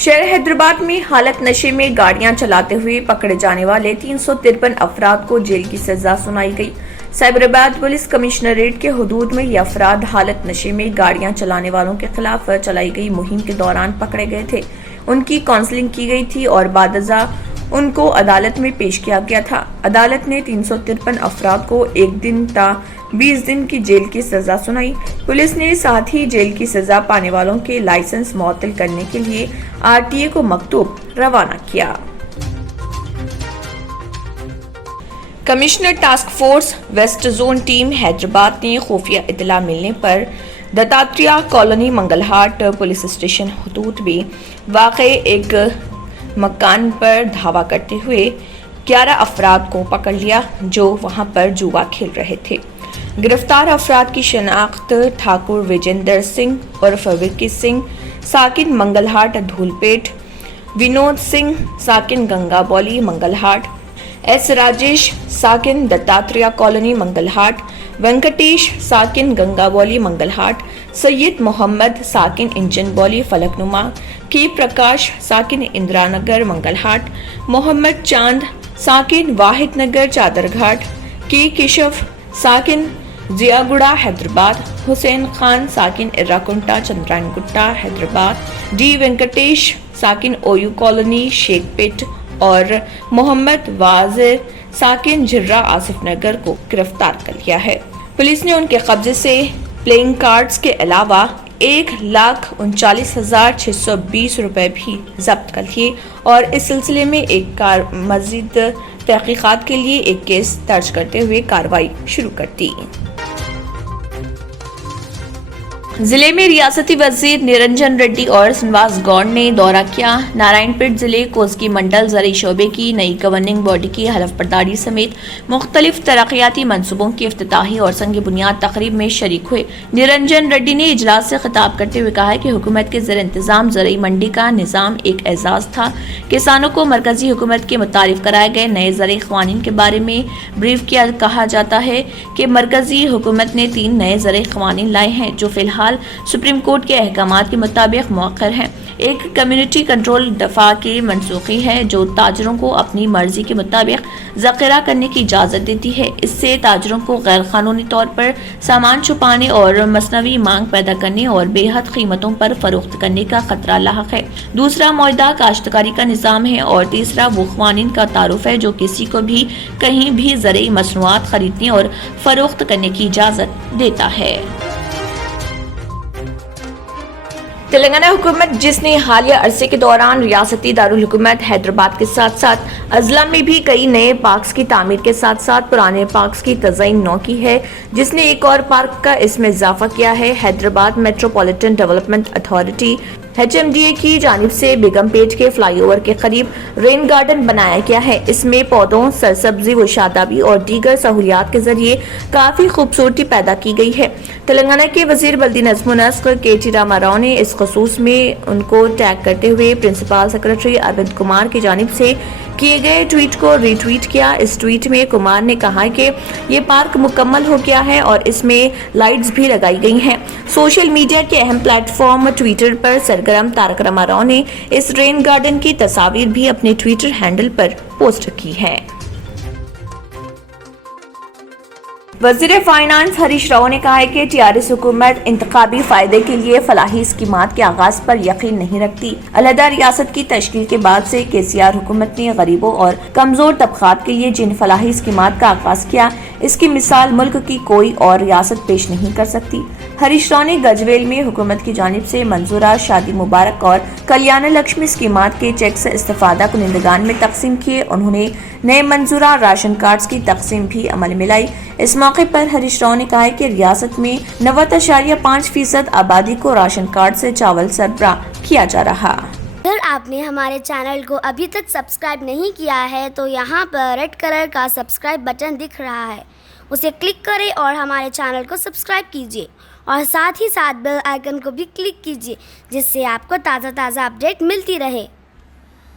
शहर हैदराबाद में हालत नशे में गाड़ियां चलाते हुए पकड़े जाने वाले 353 अफराद को जेल की सजा सुनाई गई। साइबराबाद पुलिस कमिश्नरेट के हुदूद में ये अफराद हालत नशे में गाड़ियां चलाने वालों के खिलाफ चलाई गई मुहिम के दौरान पकड़े गए थे। उनकी काउंसलिंग की गई थी और बादजा उनको अदालत में पेश किया गया था। अदालत ने 353 अफराद को 1 दिन ता 20 दिन की जेल की सजा सुनाई। पुलिस ने साथ ही जेल की सजा पाने वालों के लाइसेंस मुअत्तल करने के लिए आरटीए को मकतूब रवाना किया। Commissioner task force west zone team Hyderabad ने खुफिया इत्तला मिलने पर Dattatreya colony Mangalhat police station हुदूद में वाक़ एक मकान पर धावा करते हुए 11 अफराद को पकड़ लिया जो वहां पर जुआ खेल रहे थे। गिरफ्तार अफराद की शनाख्त ठाकुर विजेंद्र सिंह उर्फ विक्की सिंह साकिन मंगलहाट धूलपेट, विनोद सिंह साकिन गंगाबौली मंगलहाट, एस राजेश साकिन दत्तात्रेय कॉलोनी मंगलहाट, वेंकटेश साकिन गंगाबौली मंगलहाट, सैयद मोहम्मद साकिन इंजन बौली फलकनुमा, के प्रकाश साकिन इंदिरानगर मंगलहाट, मोहम्मद चांद साकिन वाहिद नगर चादरघाट, के केशव साकिन जियागुड़ा हैदराबाद, हुसैन खान साकिन इर्राकुंटा चंद्रायनगुट्टा हैदराबाद, डी वेंकटेश साकिन ओयू कॉलोनी शेखपेट और मोहम्मद वाजिर साकिन झिर्रा आसिफ नगर को गिरफ्तार कर लिया है। पुलिस ने उनके कब्जे से प्लेइंग कार्ड्स के अलावा 1,39,620 रुपए भी जब्त कर लिए और इस सिलसिले में मजीद तहकीकात के लिए एक केस दर्ज करते हुए कार्रवाई शुरू कर दी। जिले में रियासती वजीर निरंजन रेड्डी और श्रीनिवास गौड़ ने दौरा किया। नारायणपेट जिले कोसगी मंडल ज़रई शोबे की नई गवर्निंग बॉडी की हलफ बर्दारी समेत मुख्तलिफ तरक्याती मंसूबों की इफ्तिताही और संग बुनियाद तकरीब में शरीक हुए। निरंजन रेड्डी ने इजलास से खिताब करते हुए कहा कि हुकूमत के ज़ेर इंतजाम ज़रई मंडी का निज़ाम एक एजाज़ था। किसानों को मरकजी हुकूमत के मुतारिफ कराए गए नए ज़रई क़वानीन के बारे में ब्रीफ किया। कहा जाता है कि मरकजी हुकूमत ने 3 नए ज़रई क़वानीन लाए हैं जो फिलहाल सुप्रीम कोर्ट के अहकामात के मुताबिक मौखर है। एक कम्युनिटी कंट्रोल दफा की मनसूखी है जो ताजरों को अपनी मर्जी के मुताबिक ज़ख़ीरा करने की इजाज़त देती है। इससे ताजरों को गैर कानूनी तौर पर सामान छुपाने और मसनवी मांग पैदा करने और बेहद कीमतों पर फरोख्त करने का खतरा लाहक है। दूसरा मुआहदा काश्तकारी का निज़ाम है और तीसरा वो क़वानीन का तारुफ है जो किसी को भी कहीं भी ज़रई मसनूआत खरीदने और फरोख्त करने की इजाज़त देता है। तेलंगाना हुकूमत जिसने हालिया अरसे के दौरान रियासती दारुल हुकूमत हैदराबाद के साथ साथ अजला में भी कई नए पार्क्स की तामीर के साथ साथ पुराने पार्क्स की तज़यीन नौ की है, जिसने एक और पार्क का इसमें इजाफा किया है। Hyderabad metropolitan development authority HMDA की जानिब से बेगमपेट के फ्लाईओवर के करीब रेन गार्डन बनाया गया है। इसमें पौधों, सरसब्जी व शादाबी और दीगर सहूलियात के जरिए काफी खूबसूरती पैदा की गई है। तेलंगाना के वजीर बल्दी नज़्म व नस्क KT रामा राव ने इस खसूस में उनको टैग करते हुए प्रिंसिपल सेक्रेटरी अरविंद कुमार की जानिब से किए गए ट्वीट को रीट्वीट किया। इस ट्वीट में कुमार ने कहा कि ये पार्क मुकम्मल हो गया है और इसमें लाइट्स भी लगाई गई हैं। सोशल मीडिया के अहम प्लेटफॉर्म ट्विटर पर सरगर्म तारक रामा राव ने इस रेन गार्डन की तस्वीर भी अपने ट्विटर हैंडल पर पोस्ट की है। वज़ीर फाइनेंस हरीश राव ने कहा है कि TRS हुकूमत इंतखाबी फायदे के लिए फलाही स्कीमात के आगाज पर यकीन नहीं रखती। अलहदा रियासत की तश्कील के बाद से KCR हुकूमत ने गरीबों और कमजोर तबकात के लिए जिन फलाही स्कीमात का आगाज किया, इसकी मिसाल मुल्क की कोई और रियासत पेश नहीं कर सकती। हरीश राव ने गजवेल में हुकूमत की जानिब से मंजूरा शादी मुबारक और कल्याण लक्ष्मी स्कीमात के चेक से इस्तेफादा कुनिंदगान में तकसीम किए। उन्होंने नए मंजूरा राशन कार्ड्स की तकसीम भी अमल में लाई। इस मौके पर हरीश राव ने कहा कि रियासत में 90.5% आबादी को राशन कार्ड से चावल सरबराह किया जा रहा। अगर आपने हमारे चैनल को अभी तक सब्सक्राइब नहीं किया है तो यहाँ पर रेड कलर का सब्सक्राइब बटन दिख रहा है, उसे क्लिक करें और हमारे चैनल को सब्सक्राइब कीजिए और साथ ही साथ बेल आइकन को भी क्लिक कीजिए जिससे आपको ताज़ा अपडेट मिलती रहे।